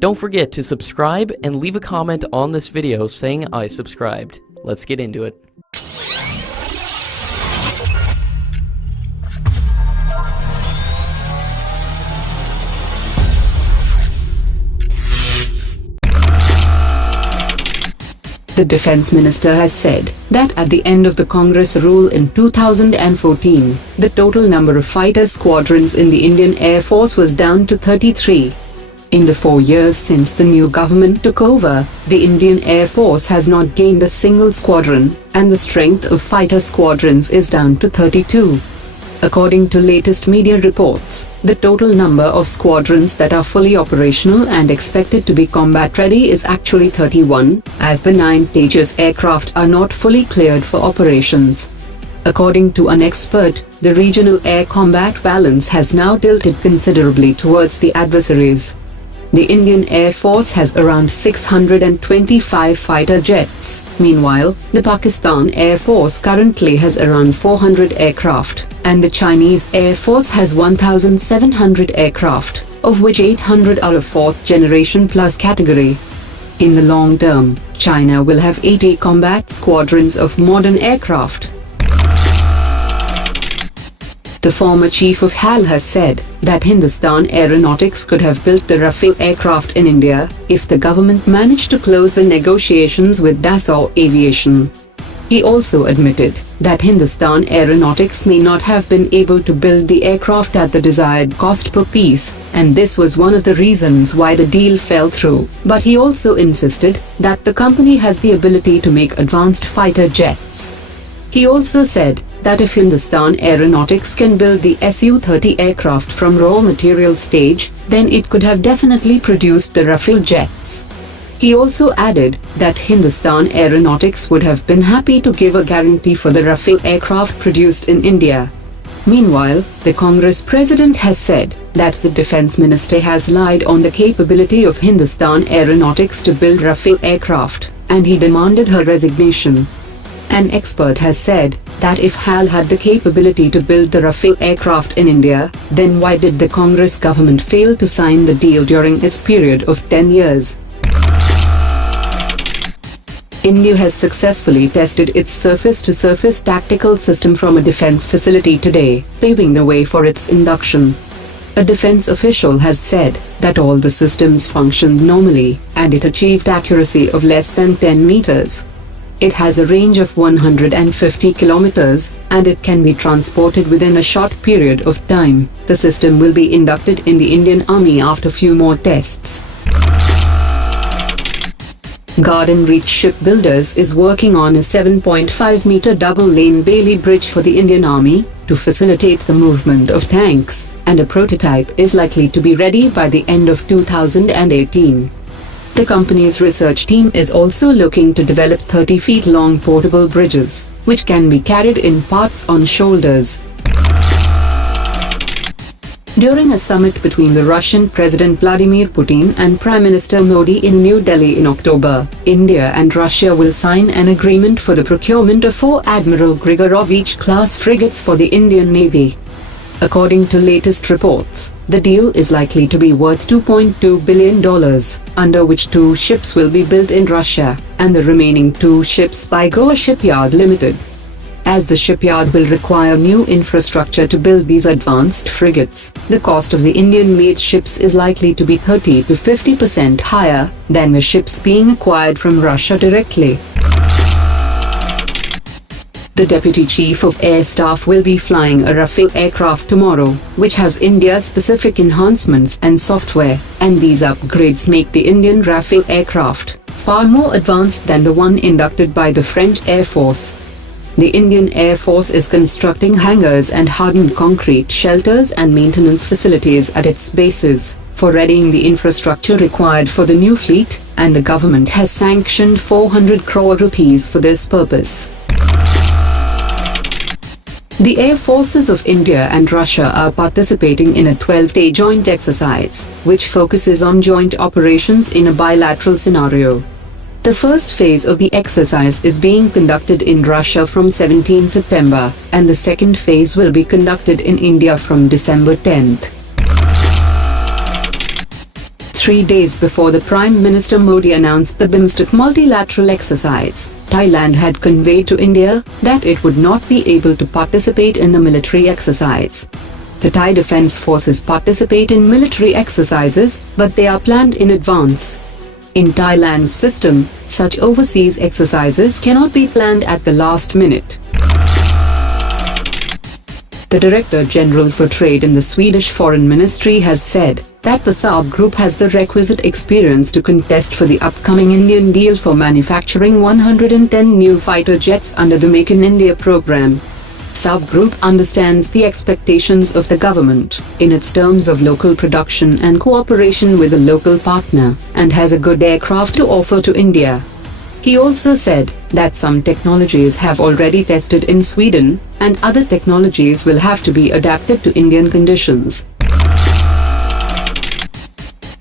Don't forget to subscribe and leave a comment on this video saying I subscribed. Let's get into it. The Defense Minister has said that at the end of the Congress rule in 2014, the total number of fighter squadrons in the Indian Air Force was down to 33. In the 4 years since the new government took over, the Indian Air Force has not gained a single squadron, and the strength of fighter squadrons is down to 32. According to latest media reports, the total number of squadrons that are fully operational and expected to be combat ready is actually 31, as the 9 Tejas aircraft are not fully cleared for operations. According to an expert, the regional air combat balance has now tilted considerably towards the adversaries. The Indian Air Force has around 625 fighter jets. Meanwhile, the Pakistan Air Force currently has around 400 aircraft, and the Chinese Air Force has 1,700 aircraft, of which 800 are of 4th generation plus category. In the long term, China will have 80 combat squadrons of modern aircraft. The former chief of HAL has said that Hindustan Aeronautics could have built the Rafale aircraft in India if the government managed to close the negotiations with Dassault Aviation. He also admitted that Hindustan Aeronautics may not have been able to build the aircraft at the desired cost per piece, and this was one of the reasons why the deal fell through. But he also insisted that the company has the ability to make advanced fighter jets. He also said that if Hindustan Aeronautics can build the Su-30 aircraft from raw material stage, then it could have definitely produced the Rafale jets. He also added that Hindustan Aeronautics would have been happy to give a guarantee for the Rafale aircraft produced in India. Meanwhile, the Congress president has said that the defense minister has lied on the capability of Hindustan Aeronautics to build Rafale aircraft, and he demanded her resignation. An expert has said that if HAL had the capability to build the Rafale aircraft in India, then why did the Congress government fail to sign the deal during its period of 10 years? India has successfully tested its surface-to-surface tactical system from a defense facility today, paving the way for its induction. A defense official has said that all the systems functioned normally, and it achieved accuracy of less than 10 meters. It has a range of 150 kilometers, and it can be transported within a short period of time. The system will be inducted in the Indian Army after few more tests. Garden Reach Shipbuilders is working on a 7.5-meter double-lane Bailey Bridge for the Indian Army to facilitate the movement of tanks, and a prototype is likely to be ready by the end of 2018. The company's research team is also looking to develop 30 feet long portable bridges, which can be carried in parts on shoulders. During a summit between the Russian President Vladimir Putin and Prime Minister Modi in New Delhi in October, India and Russia will sign an agreement for the procurement of 4 Admiral Grigorovich-class frigates for the Indian Navy. According to latest reports, the deal is likely to be worth $2.2 billion, under which 2 ships will be built in Russia, and the remaining 2 ships by Goa Shipyard Limited. As the shipyard will require new infrastructure to build these advanced frigates, the cost of the Indian-made ships is likely to be 30 to 50% higher than the ships being acquired from Russia directly. The Deputy Chief of Air Staff will be flying a Rafale aircraft tomorrow, which has India-specific enhancements and software, and these upgrades make the Indian Rafale aircraft far more advanced than the one inducted by the French Air Force. The Indian Air Force is constructing hangars and hardened concrete shelters and maintenance facilities at its bases for readying the infrastructure required for the new fleet, and the government has sanctioned 400 crore rupees for this purpose. The Air Forces of India and Russia are participating in a 12-day joint exercise, which focuses on joint operations in a bilateral scenario. The first phase of the exercise is being conducted in Russia from 17 September, and the second phase will be conducted in India from December 10. 3 days before the Prime Minister Modi announced the BIMSTEC multilateral exercise, Thailand had conveyed to India that it would not be able to participate in the military exercise. The Thai Defence Forces participate in military exercises, but they are planned in advance. In Thailand's system, such overseas exercises cannot be planned at the last minute. The Director General for Trade in the Swedish Foreign Ministry has said that the Saab Group has the requisite experience to contest for the upcoming Indian deal for manufacturing 110 new fighter jets under the Make in India program. Saab Group understands the expectations of the government in its terms of local production and cooperation with a local partner, and has a good aircraft to offer to India. He also said that some technologies have already tested in Sweden, and other technologies will have to be adapted to Indian conditions.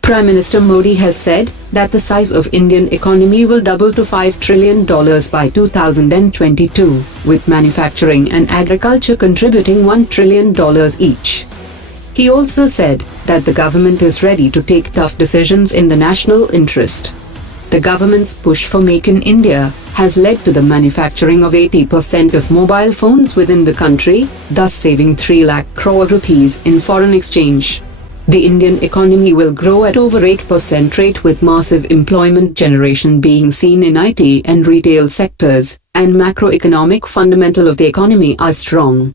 Prime Minister Modi has said that the size of Indian economy will double to $5 trillion by 2022, with manufacturing and agriculture contributing $1 trillion each. He also said that the government is ready to take tough decisions in the national interest. The government's push for Make in India has led to the manufacturing of 80% of mobile phones within the country, thus saving 3 lakh crore rupees in foreign exchange. The Indian economy will grow at over 8% rate, with massive employment generation being seen in IT and retail sectors, and macroeconomic fundamental of the economy are strong.